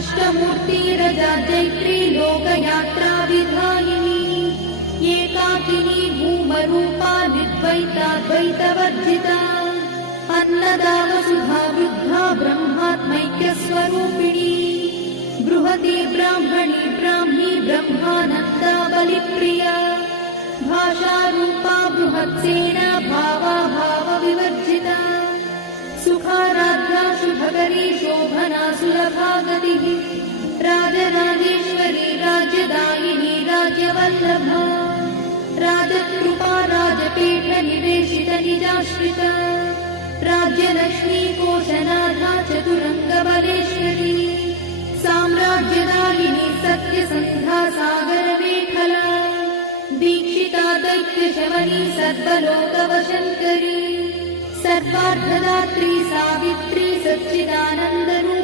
अष्टमूर्तिरजाजैत्री लोकयात्रा विधायिनी एकाकिनी भूमरूपा निर्द्वैताद्वैतवर्जिता अन्नदा वसुधा वृद्धा ब्रह्मात्मैक्यस्वरूपिणी बृहती ब्राह्मणी ब्राह्मी ब्रह्मानन्दा बलिप्रिया भाषारूपा बृहत्सेना भावा भावविवर्जिता सुखाराध्या शुभकरी शोभना सुलभा गतिः राजराजेश्वरी राज्यदायिनी राज्यवल्लभा राजकृपा राजपीठ निवेशित निजाश्रिता राज्यलक्ष्मी कोशनाथा चतुरङ्गबलेश्वरी साम्राज्यदायिनी सत्यसन्धा सागरमेखला दीक्षिता दैत्यशवनी सर्वलोकवशङ्करी सर्वार्थदात्री सावित्री सच्चिदानन्दरूपिणी